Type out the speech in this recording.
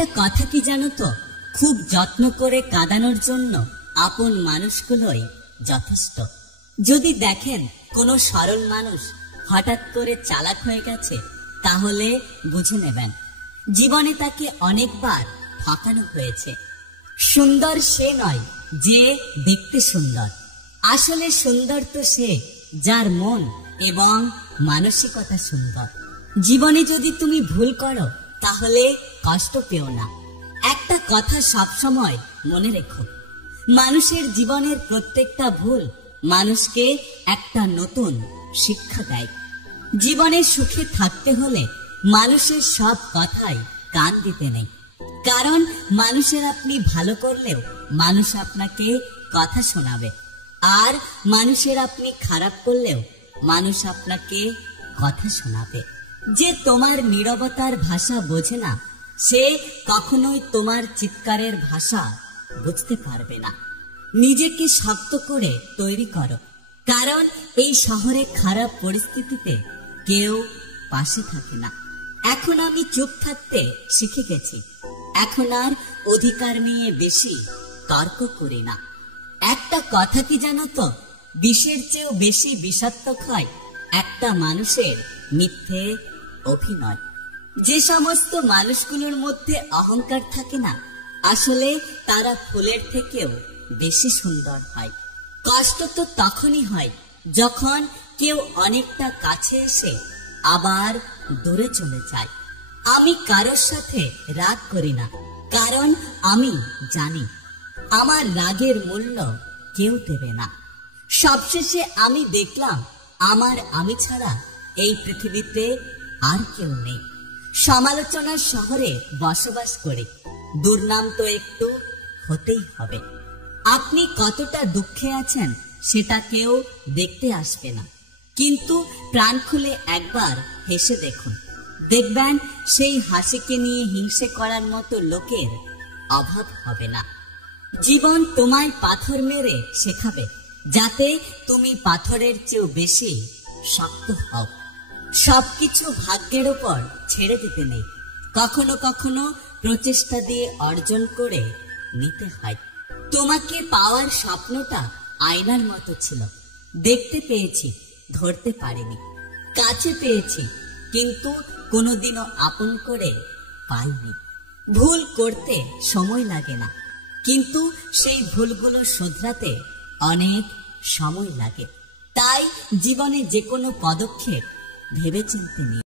একটা কথা কি জানো তো, খুব যত্ন করে কাঁদানোর জন্য আপন মানুষগুলোই যথেষ্ট। যদি দেখেন কোনো সরল মানুষ হঠাৎ করে চালাক হয়ে গেছে, তাহলে বুঝে নেবেন জীবনে তাকে অনেকবার ঠকানো হয়েছে। সুন্দর সে নয় যে দেখতে সুন্দর, আসলে সুন্দর তো সে যার মন এবং মানসিকতা সুন্দর। জীবনে যদি তুমি ভুল করো তাহলে কষ্ট পেও না। একটা কথা সবসময় মনে রেখো, মানুষের জীবনের প্রত্যেকটা ভুল মানুষকে একটা নতুন শিক্ষা দেয়। জীবনে সুখে থাকতে হলে মানুষের সব কথাই কান দিতে নেই, কারণ মানুষের আপনি ভালো করলেও মানুষ আপনাকে কথা শোনাবে, আর মানুষের আপনি খারাপ করলেও মানুষ আপনাকে কথা শোনাবে। যে তোমার নীরবতার ভাষা বোঝে না, সে কখনোই তোমার চিৎকারের ভাষা বুঝতে পারবে না। নিজেকে শক্ত করে তৈরি করো, কারণ এই শহরে খারাপ পরিস্থিতিতে কেউ পাশে থাকে না। এখন আমি চুপ থাকতে শিখে গেছি, এখন আর অধিকার নিয়ে বেশি তর্ক করি না। একটা কথা কি জানো তো, বিষের চেয়েও বেশি বিষাক্তক হয় একটা মানুষের মিথ্যে অভিনয়। যে সমস্ত মানুষগুলোর মধ্যে অহংকার থাকে না, আসলে তারা ফুলের থেকেও বেশি সুন্দর হয়। কষ্ট তো তখনই হয় যখন কেউ অনেকটা কাছে এসে আবার দূরে চলে যায়। আমি কারোর সাথে রাগ করি না, কারণ আমি জানি আমার রাগের মূল্য কেউ দেবে না। সবশেষে আমি দেখলাম আমার আমি ছাড়া এই পৃথিবীতে আর কেউ নেই। সমালোচনার শহরে বসবাস করে দুর্নাম তো একটু হতেই হবে। আপনি কতটা দুঃখে আছেন সেটা কেউ দেখতে আসবে না, কিন্তু প্রাণ খুলে একবার হেসে দেখুন, দেখবেন সেই হাসিকে নিয়ে হিংসে করার মতো লোকের অভাব হবে না। জীবন তোমায় পাথর মেরে শেখাবে, যাতে তুমি পাথরের চেয়েও বেশি শক্ত হও। সবকিছু ভাগ্যের উপর ছেড়ে দিতে নেই, কখনো কখনো প্রচেষ্টা দিয়ে অর্জন করে নিতে হয়। তোমাকে পাওয়ার স্বপ্নটা আয়নার মতো ছিল, দেখতে পেয়েছি, ধরতে পারিনি। কাছে পেয়েছি, কিন্তু কোনোদিনও আপন করে পাইনি। ভুল করতে সময় লাগে না, কিন্তু সেই ভুলগুলো শোধরাতে অনেক সময় লাগে। তাই জীবনে যে কোনো পদক্ষেপ ভেবেচিন্তে নিন।